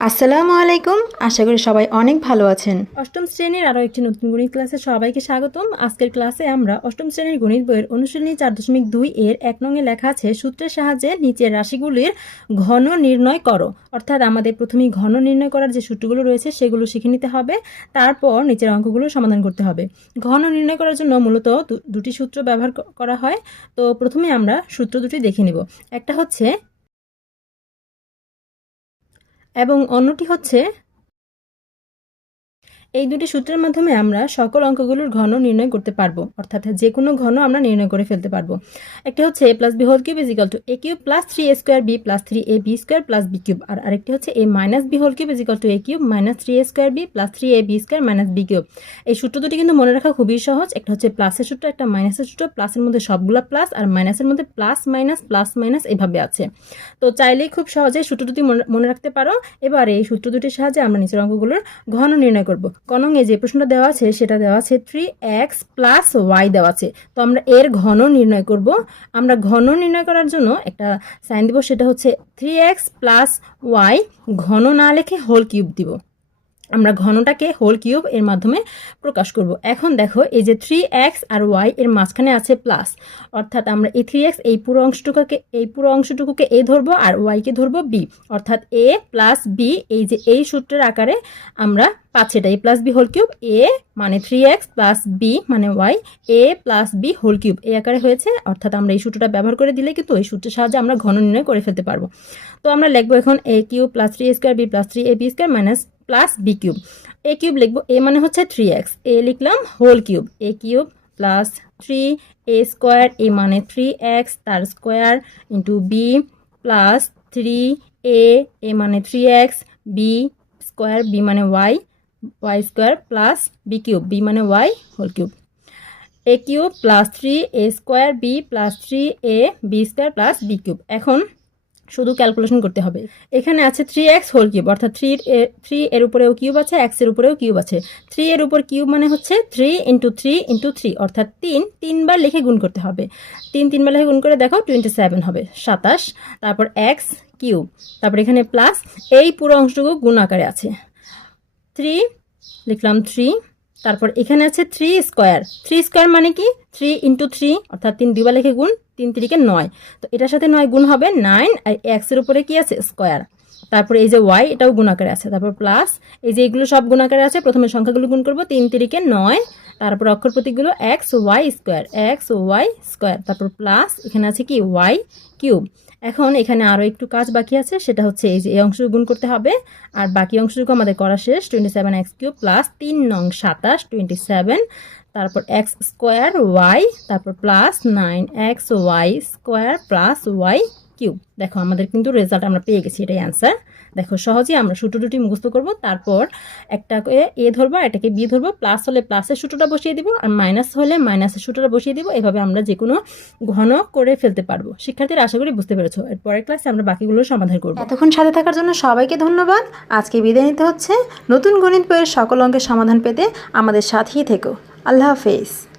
আসসালামু আলাইকুম। আশা করি সবাই অনেক ভালো আছেন। অষ্টম শ্রেণির আরও একটি নতুন গণিত ক্লাসে সবাইকে স্বাগতম। আজকের ক্লাসে আমরা অষ্টম শ্রেণির গণিত বইয়ের অনুশীলনী চার দশমিক দুই এর এক নঙে লেখা আছে, সূত্রের সাহায্যে নিচের রাশিগুলির ঘন নির্ণয় করো। অর্থাৎ আমাদের প্রথমেই ঘন নির্ণয় করার যে সূত্রগুলো রয়েছে, সেগুলো শিখে নিতে হবে। তারপর নিচের অঙ্কগুলো সমাধান করতে হবে। ঘন নির্ণয় করার জন্য মূলত দুটি সূত্র ব্যবহার করা হয়। তো প্রথমে আমরা সূত্র দুটি দেখে নিব। একটা হচ্ছে এবং অন্যটি হচ্ছে এই দুটি সূত্রের মাধ্যমে আমরা সকল অঙ্কগুলোর ঘন নির্ণয় করতে পারব। অর্থাৎ যে কোনো ঘন আমরা নির্ণয় করে ফেলতে পারব। একটা হচ্ছে a plus b whole cube is equal to a cube plus three a square b plus three a b square plus b cube আর আরেকটি হচ্ছে a minus b whole cube is equal to a cube minus three a square b plus three a b square minus b cube এই সূত্র দুটি কিন্তু মনে রাখা খুবই সহজ। একটা হচ্ছে প্লাসের সূত্র, একটা মাইনাসের সূত্র। প্লাসের মধ্যে সবগুলা প্লাস আর মাইনাসের মধ্যে প্লাস মাইনাস প্লাস মাইনাস এভাবে আছে। তো চাইলেই খুব সহজে সূত্র দুটি মনে- মনে রাখতে পারো। এবার এই সূত্র দুটির সাহায্যে আমরা নিচের অঙ্কগুলোর ঘন নির্ণয় করব। কনং এ যে প্রশ্নটা দেওয়া আছে, সেটা দেওয়া আছে থ্রি এক্স প্লাস ওয়াই দেওয়া আছে। তো আমরা এর ঘন নির্ণয় করব। আমরা ঘন নির্ণয় করার জন্য একটা সাইন দিব, সেটা হচ্ছে থ্রি এক্স প্লাস ওয়াই ঘন না লেখে হোল কিউব দিব। আমরা ঘনটাকে হোল কিউব এর মাধ্যমে প্রকাশ করব। এখন দেখো, এই যে থ্রি এক্স আর ওয়াই এর মাঝখানে আছে প্লাস অর্থাৎ আমরা এই থ্রি এক্স এই পুরো অংশটুকুকে, এই পুরো অংশটুকুকে এ ধরবো আর ওয়াইকে ধরবো বি অর্থাৎ এ প্লাস বি এই যে এই সূত্রের আকারে আমরা পাচ্ছি এটা। A plus b whole cube a মানে থ্রি এক্স প্লাস বি মানে y a plus b whole cube এই আকারে হয়েছে, অর্থাৎ আমরা এই সূত্রটা ব্যবহার করে দিলে কিন্তু এই সূত্রের সাহায্যে আমরা ঘন নির্ণয় করে ফেলতে পারব। তো আমরা লিখব এখন a cube plus three square b plus three a b square minus plus b cube a cube লিখব এ মানে হচ্ছে থ্রি এক্স এ লিখলাম whole cube a cube plus three a square a মানে থ্রি এক্স তার square into b plus three a a মানে three x b square b মানে y y square plus b cube b মানে y whole cube a cube plus three a square b plus three a b square plus b cube এখন শুধু calculation করতে হবে। এখানে আছে three x whole cube অর্থাৎ three three এর উপরেও কিউব আছে এক্সের উপরেও কিউব আছে। থ্রি এর উপর কিউব মানে হচ্ছে three into three into three অর্থাৎ তিন, তিনবার লিখে গুণ করতে হবে। তিন, তিনবার লিখে গুণ করে দেখো টোয়েন্টি সেভেন হবে, সাতাশ, তারপর এক্স কিউব তারপর এখানে প্লাস এই পুরো অংশটুকু গুণ আকারে আছে। থ্রি লিখলাম থ্রি তারপর এখানে আছে থ্রি স্কোয়ার থ্রি স্কোয়ার মানে কি? থ্রি ইন্টু থ্রি অর্থাৎ তিন দুবার লিখে গুণ, তিন তিরিকে নয়। তো এটার সাথে নয় গুণ হবে নাইন আর এক্সের উপরে কি আছে? স্কোয়ার তারপর এই যে ওয়াই এটাও গুণাকারে আছে। তারপর প্লাস এই যে এগুলো সব গুণাকারে আছে, প্রথমে সংখ্যাগুলো গুণ করব, তিন তিরিকে নয়, তারপর অক্ষর প্রতীকগুলো x y square x y square তারপর প্লাস এখানে আছে কি ওয়াই কিউব এখন এখানে আরও একটু কাজ বাকি আছে, সেটা হচ্ছে এই যে এই অংশ গুণ করতে হবে, আর বাকি অংশটুকু আমাদের করা শেষ twenty seven x cube plus তিন নং সাতাশ টোয়েন্টি সেভেন তারপর এক্স স্কোয়ার ওয়াই তারপর plus nine x y square plus y cube. দেখো, আমাদের কিন্তু রেজাল্ট আমরা পেয়ে গেছি, এটাই অ্যান্সার দেখো, সহজেই আমরা সুটো দুটি মুখস্থ করব, তারপর একটাকে এ ধরবো এটাকে বি ধরবো। প্লাস হলে প্লাসের সূত্রটা বসিয়ে দিব আর মাইনাস হলে মাইনাসের সূত্রটা বসিয়ে দিব। এভাবে আমরা যে কোনো ঘন করে ফেলতে পারব। শিক্ষার্থীরা, আশা করি বুঝতে পেরেছ। এর পরের ক্লাসে আমরা বাকিগুলো সমাধান করব। এতক্ষণ সাথে থাকার জন্য সবাইকে ধন্যবাদ। আজকে বিদায় নিতে হচ্ছে। নতুন গণিত বইয়ের সকল অঙ্কের সমাধান পেতে আমাদের সাথেই থেকো। আল্লাহ হাফেজ।